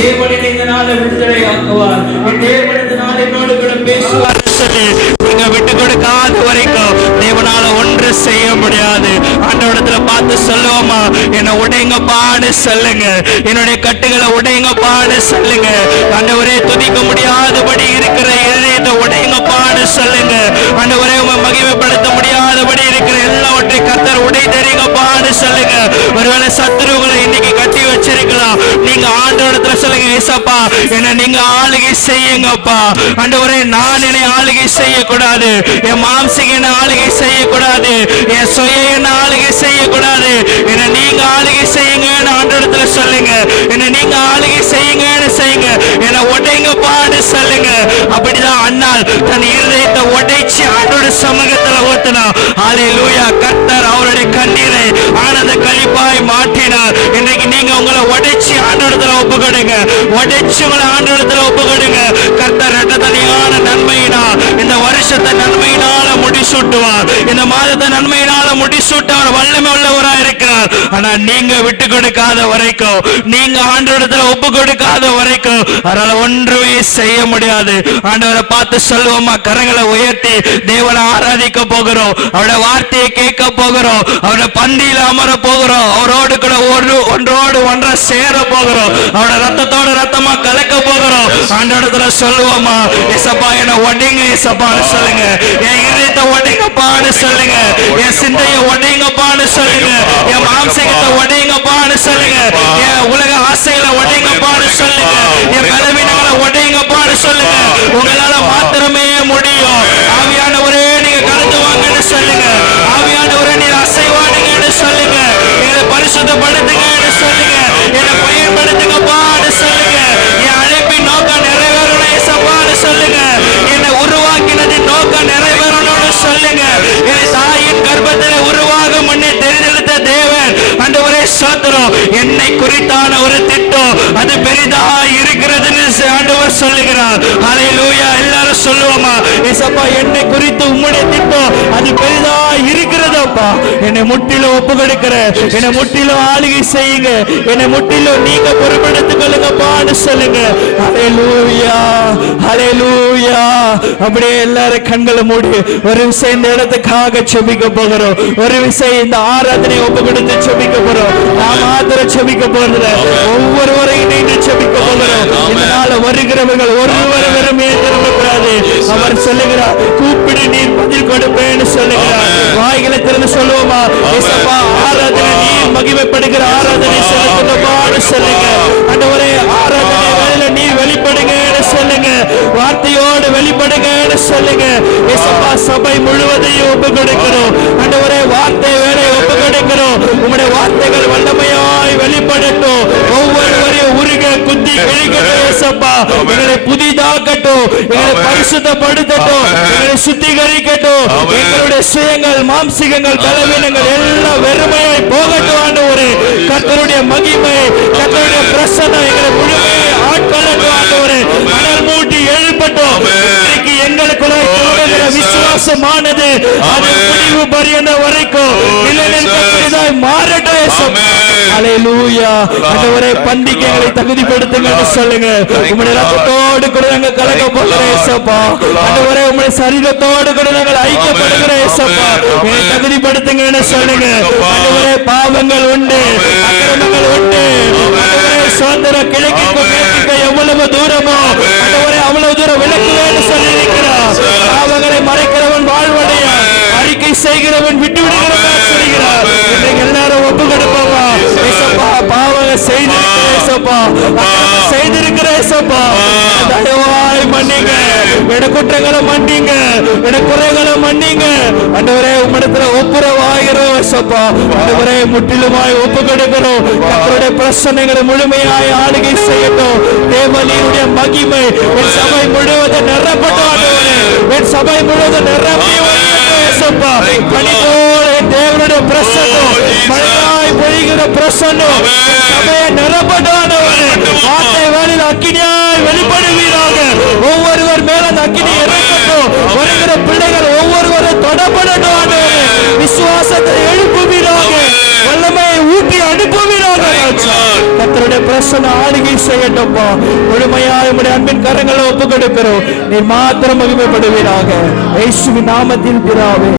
தேவன் இந்த நாளை விடுதலை ஆக்குவார். தேவன் இந்த நாளை என்னோடு கூட பேசுவார் சொல்லி நீங்க விட்டு கொடுக்காத வரைக்கும் தேவனால ஒன்று செய்ய முடியாது. ஆண்டவரிடத்துல பார்த்து சொல்லுவோமா, என்னை உடைங்கப்பான்னு சொல்லுங்க, என்னுடைய கட்டுகளை உடைங்கப்பான்னு சொல்லுங்க. ஆண்டவரே, துதிக்க முடியாதபடி இருக்கிற இதயத்தை உடைங்கப்பான்னு சொல்லுங்க. ஆண்டவரே, மகிமைப்படுத்த முடியாதபடி இருக்கிற எல்லாவற்றையும் கர்த்தர் உடை தெரியுங்கப்பான்னு சொல்லுங்க. ஒருவேளை சத்துருவுகளை இன்னைக்கு கட்டி வச்சிருக்கலாம், நீங்க ஆண்டவரிடத்துல சொல்லுங்க, ஏசப்பா என்னை நீங்க ஆளுகை செய்யுங்கப்பா. ஆண்டவரே, நான் என்னை ஆளுகை செய்யக்கூடாது, என் மாம்சிக என்ன ஆளுகை செய்யக்கூடாது, என் சுய என்ன ஆளுகை செய்யக்கூடாது, என்னை நீங்க ஆளுகை செய்யுங்கன்னு ஆண்டவரிடத்துல சொல்லுங்க. என்னை நீங்க ஆளுகை செய்யுங்கன்னு செய்யுங்க, என்னை உடைங்கப்பான்னு சொல்லுங்க. அப்படிதான் அண்ணாள் தன் இருதயத்தை உடைச்சு ஆண்டோட சமூகத்துல ஊத்தினா. ஹல்லேலூயா. கர்த்தர் அவருடைய கண்ணீரை ஆனந்த களிப்பாய் மாற்றினார். இன்னைக்கு நீங்க உங்களை உடைச்சு ஆண்டோடத்துல ஒப்பு கொடுங்க, உடைச்சு உங்களை ஆண்டோடத்துல ஒப்பு கொடுங்க. கர்த்தர் இரட்டத்தனியான நன்மையினால் இந்த வருஷத்தை நன்மையினால முடிசூட்டுவார், இந்த மாதத்தை நன்மையினால முடிசூட்டுவார். வல்லமை உள்ளவராக இருக்கிறார். ஆனா நீங்க விட்டு கொடுக்காத வரைக்கும், நீங்க ஆண்டோடத்துல ஒப்பு கொடுக்காத வரைக்கும் அதனால ஒன்றுமே செய்ய முடியாது. ஆண்டவரை பார்த்து சொல்லுவோமா, கரங்களை உயர்த்தி தேவனை ஆராதிக்க போகிறோம், அவருடைய வார்த்தையை கேட்க போகிறோம், அவருடைய பந்தியில அமர போகிறோம், அவரோடு கூட ஒன்றோடு ஒன்றா சேர போகிறோம், அவருடைய ரத்தத்தோட ரத்தமா கலக்க போகிறோம். ஆண்டவரிடத்துல சொல்லுவோமா, ஏசப்பா என்னை உடைங்க ஏசப்பான்னு சொல்லுங்க, என் இதயத்தை உடைங்கப்பான்னு சொல்லுங்க, என் சிந்தையை உடைங்கப்பான்னு சொல்லுங்க, என் மாம்சத்தை உடைங்கப்பான்னு சொல்லுங்க, என் உலக ஆசைகளை உடைங்கப்பான்னு சொல்லுங்க, என் பலவீனங்களை உடைங்கப்பான்னு சொல்லுங்க. உங்களால மாத்திரமே முடியும். ஆவியானவரே, நீங்க கலந்து வாங்கன்னு சொல்லுங்க, ஆவியானவரே நீர் அசைவாடுங்கன்னு சொல்லுங்க, என்னை பரிசுத்தப்படுத்துங்கன்னு சொல்லுங்க, என்னை பயன்படுத்துங்கப்பான்னு சொல்லுங்க, என் அழைப்பின் நோக்கம் நிறைவேறணும் ஏசப்பான்னு சொல்லுங்க, என்னை உருவாக்கினதின் நோக்கம் நிறைவேறணும்னு சொல்லுங்க. என்னை தாயின் கர்ப்பத்தில் உருவாக முன்னே தெரிந்தெடுத்த தேவன் ஆண்டவரே ஸ்தோத்திரம். என்னை குறித்தான ஒரு திட்டம் அது பெரிதா இருக்கிறதுன்னு ஆண்டவர் சொல்லுகிறார். ஹல்லேலூயா. எல்லாரும் சொல்லுவோமா, ஏசப்பா என்னை குறித்து உம்முடைய திட்டம் அது பெரிதா இருக்கிறதப்பா. என்னை முற்றிலும் ஒப்பு கொடுக்கிற, என்னை முற்றிலும் ஆளுகை செய்யுங்க, என்னை முற்றிலும் நீங்க பொறுப்பெடுத்துக் கொள்ளுங்கப்பான்னு சொல்லுங்க. ஹல்லேலூயா, ஹல்லேலூயா. அப்படியே எல்லாரும் கண்களை மூடி ஒரு விஷயம் இந்த இடத்துக்காக செபிக்க போகிறோம், ஒரு விஷயம் இந்த ஆராதனை ஒப்பு கொடுத்து செபிக்க போறோம். நாம் மாத்திரம் செபிக்க போறதுல ஒவ்வொருவரையும் நீங்க செபிக்க போகிறோம். இதனால வருகிறவர்கள் ஒருவர் வெறுமே திரும்பக்கூடாது. அவர் சொல்லுகிறார், கூப்பிடு நீர் பதில் கொடுப்பேன்னு சொல்லுகிறார். வாய்களை திறந்து சொல்லுவோமா, ஏசப்பா ஆராதனை நீர் மகிமைப்படுகிற ஆராதனை செலுத்துங்கப்பான்னு சொல்லுங்க. ஆண்டவரே, ஆராதனை வேளையில நீர் வெளிப்படுங்கன்னு சொல்லுங்க, வார்த்தையோடு வெளிப்படுங்கன்னு சொல்லுங்க. ஏசப்பா சபை முழுவதையும் ஒப்பு கொடுக்கிறோம். ஆண்டவரே, வார்த்தை வேலை ஒப்பு கொடுக்கிறோம். உம்முடைய வார்த்தைகள் வல்லமையாய் வெளிப்படட்டும். ஒவ்வொருவரையும் உருக குத்தி கிழிக்கட்டும் ஏசப்பா. எங்களை புதிதாக்கட்டும், எங்களை பரிசுத்தப்படுத்தட்டும், எங்களை சுத்திகரிக்கட்டும். எங்களுடைய சுயங்கள், மாம்சிகங்கள், பலவீனங்கள் எல்லாம் வெறுமையாய் போகட்டும். ஆண்டவரே, கர்த்தருடைய மகிமை, கர்த்தருடைய பிரசன்னம் எங்களை முழுமையாய் ஆட்கொள்ளட்டும். ஆண்டவரே, மணல் மூட்டி எழுப்பட்டும். எங்களுக்குள்ள விசுவாசமானது அது முடிவு பரியந்த வரைக்கும் நிலைநிற்கக்கூடியதாய் மாறட்டும் ஏசப்பா. ஹல்லேலூயா. ஆண்டவரே, பண்டிகைகளை தகுதிப்படுத்துங்கன்னு சொல்லுங்க. உம்முடைய ரத்தத்தோடு கூட நாங்கள் கலக்க போகிற ஏசப்பா. ஆண்டவரே, உம்முடைய சரீரத்தோடு கூட நாங்கள் ஐக்கியப்படுகிற ஏசப்பா. என்னை தகுதிப்படுத்துங்கன்னு சொல்லுங்க. ஆண்டவரே, பாவங்கள் உண்டு, அக்கிரமங்கள் உண்டு. ஆண்டவரே, சுதந்திரம் கிழக்கிற்கு மேற்கிற்கு எவ்வளவு தூரமோ ஆண்டவரே அவ்வளவு தூரம் விலக்குவேன்னு சொல்லி இருக்கிறார். பாவங்களை மறைக்கிறவன் வாழ்வடைய, அறிக்கை செய்கிறவன் விட்டு விடுகிறவன் சொல்கிறார். இன்றைக்கு எல்லாரும் ஒப்பு கொடுப்போமா, ஏசப்பா பாவங்களை செய்திருக்கிற ஏசப்பா, செய்திருக்கிற ஏசப்பா தயவாய் மன்னிங்க, எட குற்றங்களை மன்னிங்க, எட குறைகளை மன்னிங்க. ஆண்டவரே, உம்மிடத்துல ஒப்புரவாகிறோம் ஏசப்பா. ஆண்டவரே, முற்றிலுமாய் ஒப்பு கொடுக்கிறோம். கர்த்தருடைய பிரசன்னங்களை முழுமையாய் ஆளுகை செய்யட்டும். தேவனுடைய மகிமை என் சபை முழுவதும் நிரப்பட்டும். ஆண்டவரே, என் சபை முழுவதும் நிரப்பி ஏசப்பா. பனிபோல தேவனுடைய பிரசன்னம், மழையாய் பொழிகிற பிரசன்னம் சபையை நிரப்பட்டும். ஆண்டவரே, வார்த்தை வேளையில் அக்கினியாய் வெளிப்படுவீராக. ஒவ்வொருவர் மேல அந்த அக்கினி இறக்கட்டும். வருகிற பிள்ளைகள் ஒவ்வொருவரும் தொடப்படட்டும். ஆண்டவரே, விசுவாசத்தை எழுப்புவீராக, வல்லமையை ஊட்டி அனுப்புவீராக. கர்த்தருடைய பிரசன்ன ஆளுகை செய்யட்டும்பா. முழுமையாய் உம்முடைய அன்பின் கரங்களை ஒப்பு கொடுக்கிறோம். நீர் மாத்திரம் மகிமைப்படுவீராக. இயேசுவின் நாமத்தில் பிதாவே.